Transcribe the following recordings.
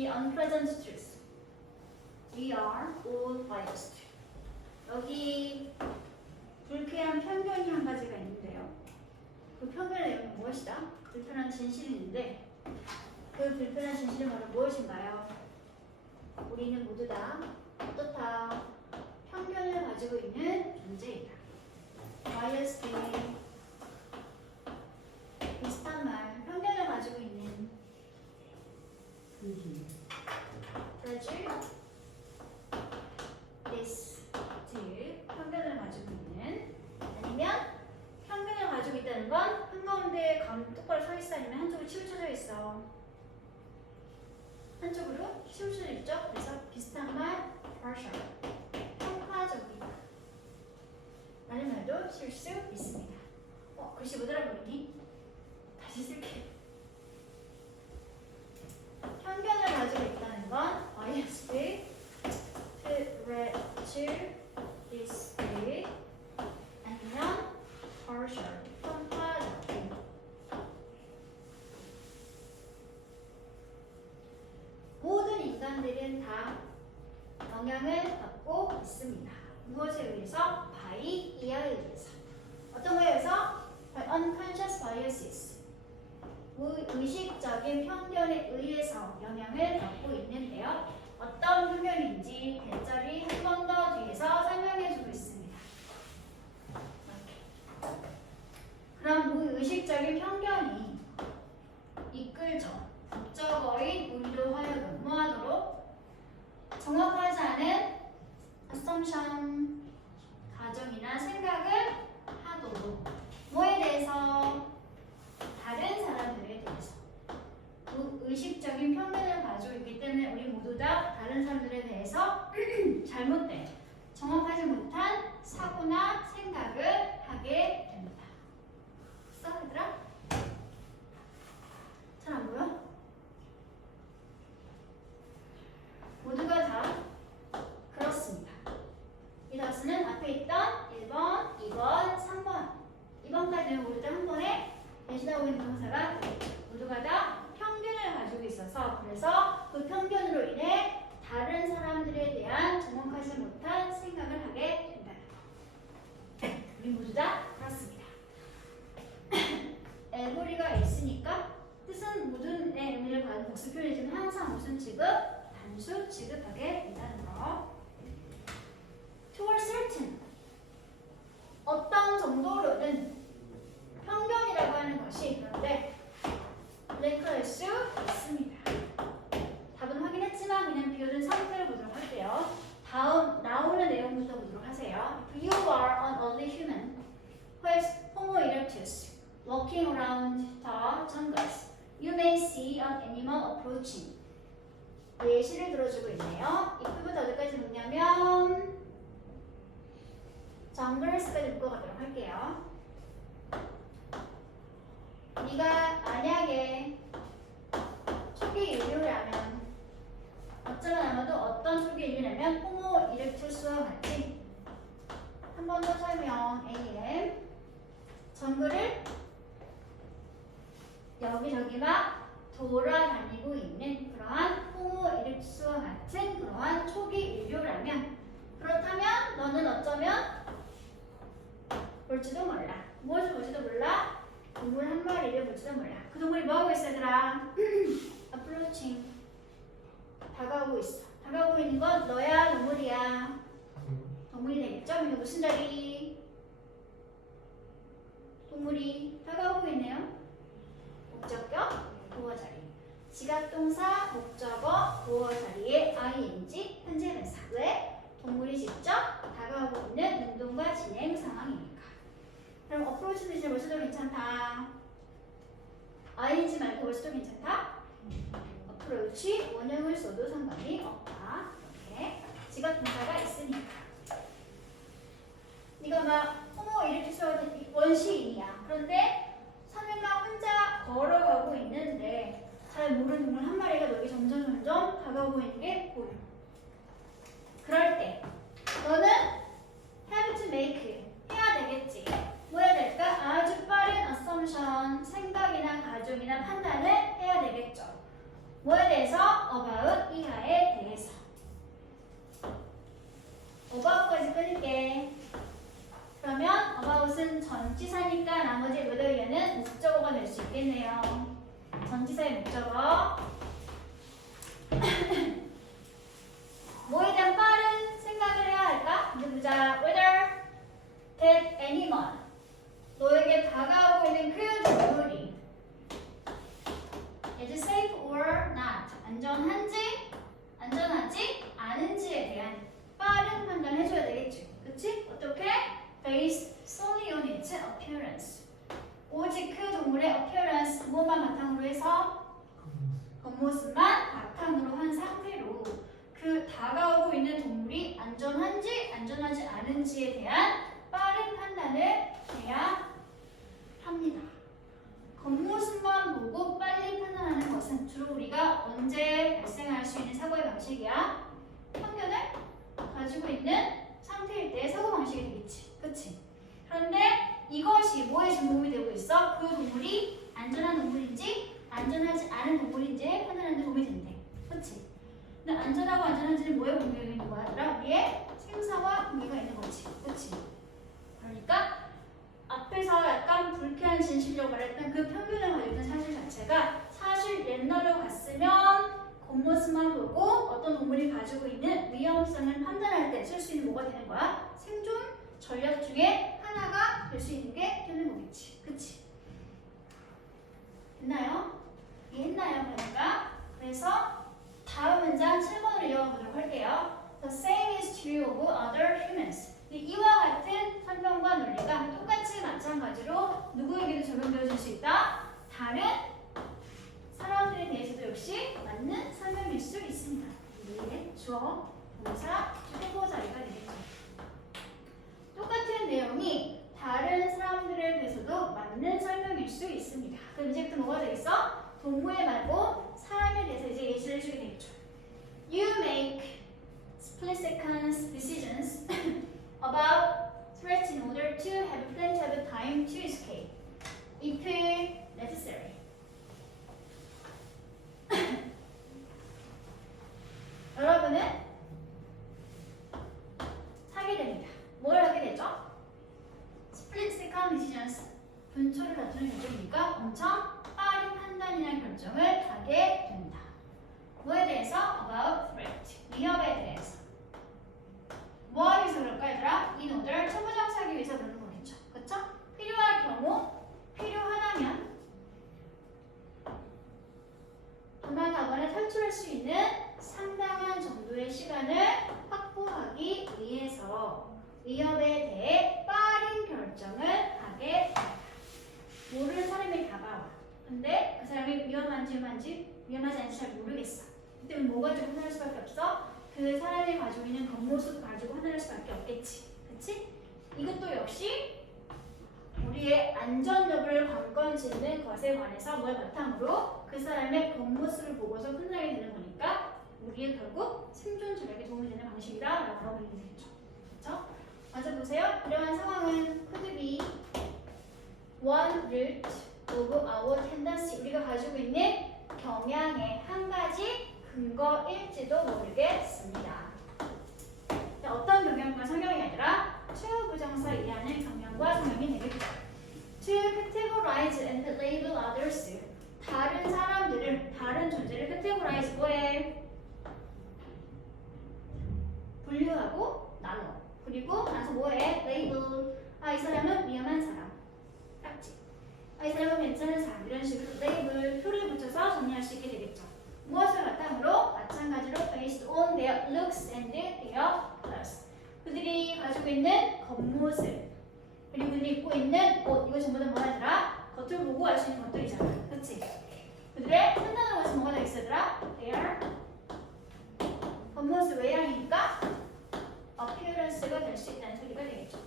the unpleasant truth. We are all biased. 여기 불쾌한 편견이 한 가지가 있는데요. 그 편견의 내용은 무엇이다? 불편한 진실이 있는데 그 불편한 진실은 바로 무엇인가요? 우리는 모두 다 어떻다? 편견을 가지고 있는 존재이다. biased, 비슷한 말, 편견을 가지고 있는 prejudice, 편견을 가지고 있는 아니면 편견을 가지고 있다는 건 한가운데 똑바로 서 있어 아니면 한쪽으로 치우쳐져 있어. 한쪽으로 치우쳐져 있죠? 그래서 비슷한 말 partial, 평가적이다 라는 말도 쓸 수 있습니다. 글씨 못 알아보니? 다시 쓸게. 편견을 가지고 있다는 건 biased, prejudice, 아니면 partial, 평가적인. 모든 인간들은 다 영향을 받고 있습니다. 무엇에 의해서? by, 이하에 의해서. 어떤 거에 의해서? by unconscious biases. 무의식적인 편견에 의해서 영향을 받고 있는데요. 어떤 편견인지 대절이 한 번 더 뒤에서 설명해주고 있습니다. 그럼 무의식적인 편견이 이끌죠. 목적어인 우리로 하여금 뭐하도록? 정확하지 않은 assumption, 가정이나 생각을 하도록. 뭐에 대해서? 다른 사람들에 대해서. 무의식적인 편견을 가지고 있기 때문에 우리 모두 다 다른 사람들에 대해서 잘못된, 정확하지 못한 사고나 생각을 하게 됩니다. 써, 얘들아? 잘 안 보여? 모두가 다 그렇습니다. 이 다수는 앞에 있던 1번, 2번, 3번 2번까지는 모두 다 한 번에 대신하고 있는 동사가 모두가 다 편견을 가지고 있어서 그래서 그 편견으로 인해 다른 사람들에 대한 정확하지 못한 생각을 하게 된다. 우리 모두 다 그렇습니다. 에버리가 있으니까 뜻은 모든의 의미를 가진 복수 표현이지만 항상 무슨 취급? 단수 취급하게 된다는 거. To a certain, 어떤 정도로는 편견이라고 하는 것이 그런데 레크할 수 있습니다. 답은 확인했지만 그냥 비워둔 상태를 보도록 할게요. 다음 나오는 내용부터 보도록 하세요. If you are an early human who has Homo erectus walking around the jungles, you may see an animal approaching. 예시를 들어주고 있네요. if부터 어디까지 묻냐면 정글스까지 묶어가도록 할게요. 네가 만약에 초기 인류라면 어쩌면 아마도 어떤 초기 인류라면 호모 이렉투스와 같이 한 번 더 설명 AM 정글을 여기저기 막 돌아다니고 있는 그러한 호모 이렉투스와 같은 그러한 초기 인류라면 그렇다면 너는 어쩌면 볼지도 몰라. 무엇을 볼지도 몰라? 동물 한 마리를 볼지도 몰라. 그 동물이 뭐하고 있어 얘들아? approaching, 다가오고 있어. 다가오고 있는 건 너야 동물이야? 동물이 되겠죠? 이거 무슨 자리? 동물이 다가오고 있네요. 목적격, 보어 자리. 지각동사, 목적어, 보어 자리에 ing, 현재 분사. 왜? 동물이 직접 다가오고 있는 운동과 진행 상황이니까. 그럼 approach는 이제 벌써도 괜찮다. ing 말고 벌써도 괜찮다. approach 원형을 써도 상관이 없다. 이렇게 지각동사가 있으니까. 네가 막 호모 이렉투스와 원시인이야. 그런데 사면가 혼자 걸어가고 있는데 잘 모르는 동물 한 마리가 너에게 점점 다가오고 있는 게 보여. 그럴 때 너는 have to make, 해야 되겠지. 뭐 해야 될까? 아주 빠른 assumption, 생각이나 가정이나 판단을 해야 되겠죠. 뭐에 대해서? about 이하에 대해서. about까지 끊을게. 그러면 about은 전치사니까 나머지 whether 얘는 목적어가 될 수 있겠네요. 전치사의 목적어. 뭐에 대한 빠른 생각을 해야 할까? 이제 보자. whether that animal 너에게 다가오고 있는 그 동물이 is safe or not 안전한지 안전하지 않은지에 대한 빠른 판단을 해줘야 되겠죠. 그치? 어떻게? based solely on its appearance 오직 그 동물의 appearance 무엇만 바탕으로 해서 겉모습만 바탕으로 한 상태로 그 다가오고 있는 동물이 안전한지 안전하지 않은지에 대한 빠른 판단을 해야 합니다. 겉모습만 보고 빨리 판단하는 것은 주로 우리가 언제 발생할 수 있는 사고의 방식이야? 편견을 가지고 있는 상태일 때 사고방식이 되겠지. 그치? 그런데 이것이 뭐에 지금 도움이 되고 있어? 그 동물이 안전한 동물인지 안전하지 않은 동물인지 판단하는 데 도움이 된대. 그치? 근데 안전하고 안전한지는 뭐에 관계가 있는 거야? 우리의 생사와 관계가 있는 거지. 그치? 그러니까 앞에서 약간 불쾌한 진실이라고 말했던 그 편견을 가지고 있는 사실 자체가 사실 옛날로 갔으면 겉모습만 보고 어떤 동물이 가지고 있는 위험성을 판단할 때 쓸 수 있는 뭐가 되는 거야? 생존 전략 중에 하나가 될 수 있는 게 되는 거겠지. 그치? 됐나요? 이해했나요? 그러니까 그래서 다음 문장 7번으로 이어가 보도록 할게요. The same is true of other humans. 이와 같은 설명과 논리가 똑같이 마찬가지로 누구에게도 적용되어질 수 있다? 다른 사람들에 대해서도 역시 맞는 설명일 수 있습니다. 이게 주어, 동사, 주어 자리가 되겠죠. 똑같은 내용이 다른 사람들에 대해서도 맞는 설명일 수 있습니다. 그럼 이제부터 뭐가 되겠어? 동물 말고 사람에 대해서 이제 예시를 해주게 되겠죠. You make split-second decisions about threats in order to have plenty of time to escape if necessary. 여러분은 하게 됩니다. 뭘 하게 되죠? split-second decisions 분초를 다투는 결정이니까 엄청 빠른 판단이나 결정을 하게 됩니다. 뭐에 대해서? about threat 위협에 대해서. 뭐 하기 위해서 그럴까 얘들아? in order 초보정사하기 위해서 그러는 거겠죠. 그쵸? 필요할 경우 필요하다면 도망가거나 탈출할 수 있는 상당한 정도의 시간을 확보하기 위해서 위협에 대해 빠른 결정을 하게 됩니다. 모르는 사람이 다가와. 근데 그 사람이 위험하지 않은지 잘 모르겠어. 그때 뭐 가지고 판단할 수밖에 없어? 그 사람이 가지고 있는 겉모습 가지고 판단할 수밖에 없겠지. 그치? 이것도 역시 우리의 안전력을 관건 짓는 것에 관해서 뭘 바탕으로 그 사람의 겉모습을 보고서 판단하게 되는 거니까 우리의 결국 생존 전략에 도움이 되는 방식이다라고 보면 되겠죠. 그렇죠? 맞아 보세요. 이러한 상황은 could be one root of our tendency 우리가 가지고 있는 경향의 한 가지 근거일지도 모르겠습니다. 어떤 경향과 성향이 아니라 최후부정사 이하는 경향과 성향이 되겠죠. To categorize and label others 다른 사람들을 다른 존재를 categorize 뭐해? 분류하고 나눠. 그리고 나서 뭐해? label 이 사람은 위험한 사람 딱지 이 사람은 괜찮은 사람 이런 식으로 label 표를 붙여서 정리할 수 있게 되겠죠. 무엇을 바탕으로? 마찬가지로 based on their looks and their clothes 그들이 가지고 있는 겉모습 그리고 그들이 입고 있는 옷 이거 전부 다 뭐라더라? 겉을 보고 알 수 있는 것들이잖아. 그치? 그들의 판단하는 것은 뭐가 되겠어 얘들아? their 겉모습 외양이니까 appearance가 될 수 있다는 소리가 되겠죠.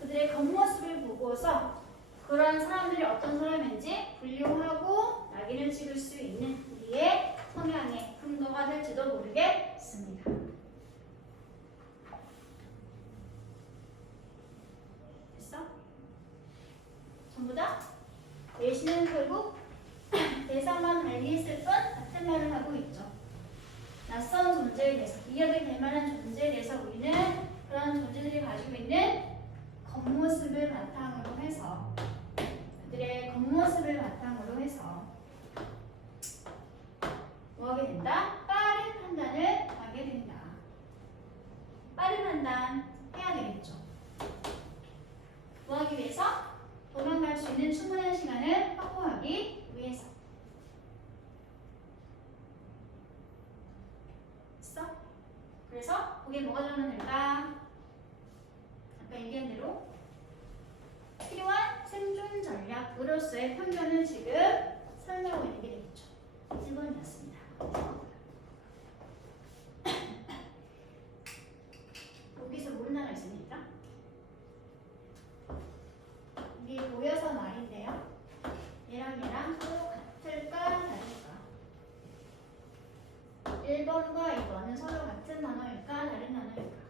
그들의 겉모습을 보고서 그러한 사람들이 어떤 사람인지 분류하고 낙인을 찍을 수 있는 우리의 성향의 근거가 될지도 모르겠습니다. 됐어? 전부 다? 예시는 결국 대상만 달리했을 뿐 같은 말을 하고 있죠. 낯선 존재에 대해서, 이야기 될 만한 존재에 대해서 우리는 그런 존재들이 가지고 있는 겉모습을 바탕으로 해서, 그들의 겉모습을 바탕으로 해서 뭐하게 된다? 빠른 판단을 하게 된다. 빠른 판단 해야 되겠죠. 뭐하기 위해서? 도망갈 수 있는 충분한 시간을 확보하기 위해서. 있어? 그래서 거기에 뭐가 들어가면 될까? 아까 얘기한 대로 필요한 생존 전략으로서의 편견을 지금 설명하고 있는 게 되겠죠. 1번이었습니다. 여기서 모르는 단어 있습니까? 이게 모여서 말인데요. 얘랑 또 같을까 다를까? 1번과 2번은 서로 같은 단어일까 다른 단어일까?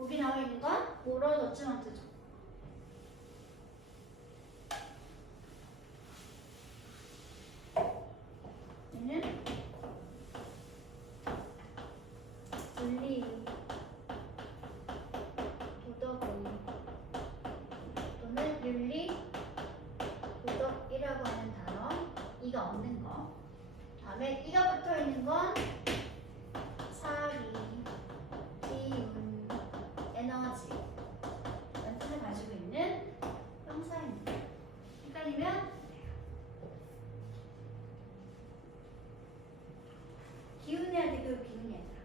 여기 나와 있는 건 모러 너츠먼트죠. 얘는 윤리, 도덕의 또는 윤리, 도덕이라고 하는 단어, 이가 없는 거. 다음에 이가 붙어 있는 건 사리, 기운, 에너지 이런 뜻을 가지고 있는 형사입니다. 헷갈리면 기운해야 되고 기운이 아니라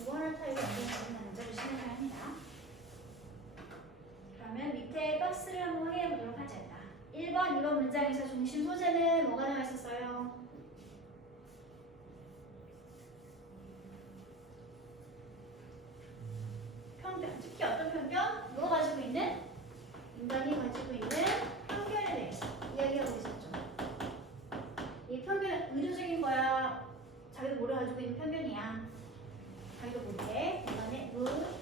이거를 타입을 언제나 문제를 진행해야 합니다. 그러면 밑에 박스를 한번 해보도록 하자. 1번, 2번 문장에서 중심 소재는 뭐가 나와 있었어요? 편견. 특히 어떤 편견? 누가 가지고 있는? 인간이 가지고 있는 편견에 대해서 이야기하고 있었죠. 이 편견은 의도적인 거야? 자기도 모르 가지고 있는 편견이야? 자기도 모르게 인간의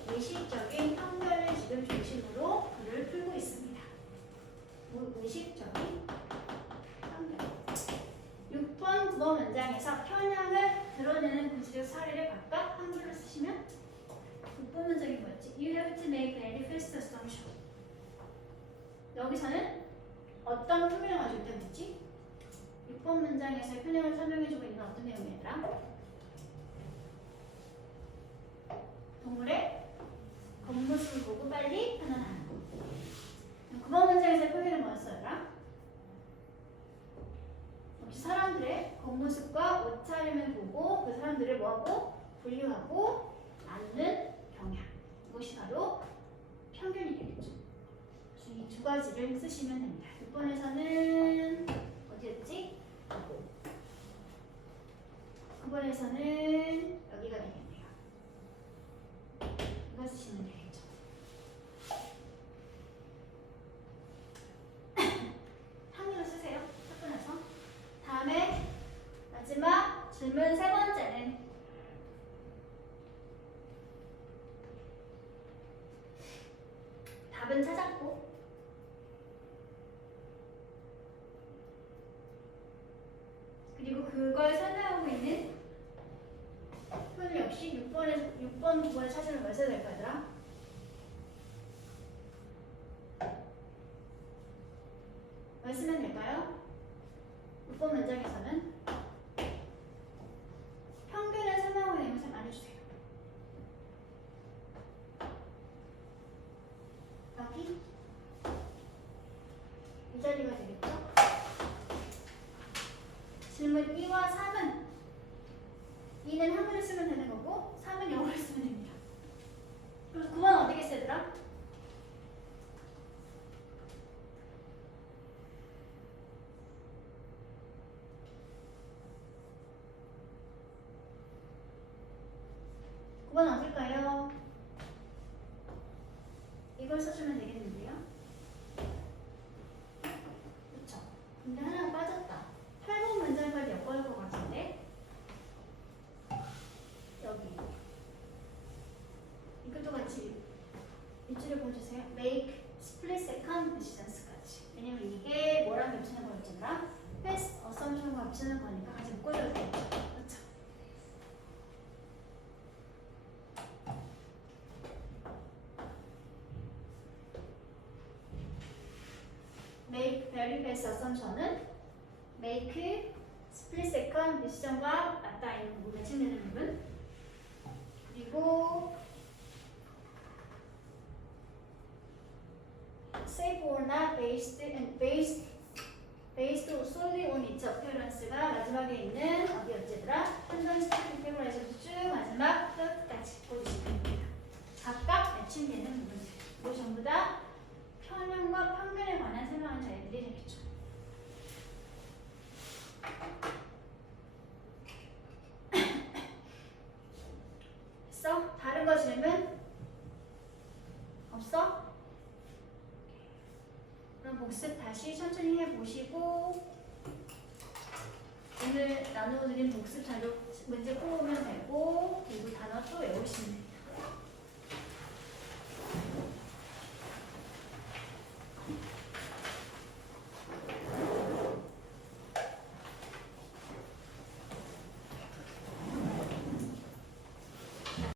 무의식적인 편견을 지금 중심으로 글을 풀고 있습니다. 무의식적인 편견. 6번, 9번 문장에서 편향을 드러내는 구체적 사례를 각각 한글로 쓰시면 6번 문장이 뭐였지? You have to make a manifest assumption. 여기서는 어떤 편견을 가지고 있다고 했지? 6번 문장에서의 편향을 설명해주고 있는 어떤 내용이더라? 동물의 겉모습을 보고 빨리 판단하는 거. 9번 문장에서의 표현은 뭐였어요? 역시 사람들의 겉모습과 옷차림을 보고 그 사람들을 뭐하고 분류하고 나누는 경향. 이것이 바로 편견이 되겠죠. 그래서 이 두 가지를 쓰시면 됩니다. 6번에서는 어디였지? 9번에서는 여기가 되겠네요. 이거 쓰시면 되겠죠. 한글로 쓰세요. 하고 나서 다음에 마지막 질문 세 번째는 답은 찾았고 그리고 그걸 설명하고 있는 표현 역시 6번, 9번에 찾으면 몇 세 될 거더라? 왜 쓰면 될까요? 6번 문장에서는 편견을 설명하고 있는 것을 말해주세요. 여기 이 자리가 되겠죠? 질문 2와 3은 2는 한글을 쓰면 되는 거고 3은 영어를 쓰면 됩니다. 그래서 9번은 어떻게 쓰더라? 어딜까요? 이걸 써주면 되겠는데요. 그쵸? 근데 하나가 빠졌다. 8번 문장까지 엮어올 것 같은데 여기 문제를 보여주세요. Make split second decisions.까지. 왜냐면 이게 뭐랑 겹치는 거였잖아. Past assumption과 겹치는 거니까 같이 묶어줘야 돼. 그렇죠? Make very fast assumption은 make split second decision과 맞닿아 있는 부분, 매칭되는 부분. 그리고 safe or not based solely on its appearance가 마지막에 있는 어디였지더라? 판단 스타팅 페어라이저부터 쭉 마지막 끝까지 보여주시면 됩니다. 각각 매칭되는 부분들. 이거 전부 다 편향과 편견에 관한 설명한 자리들이 되겠죠. 됐어? 다른 거 질문? 없어? 그럼 복습 다시 천천히 해보시고 오늘 나누어드린 복습 자료 문제 풀어보면 되고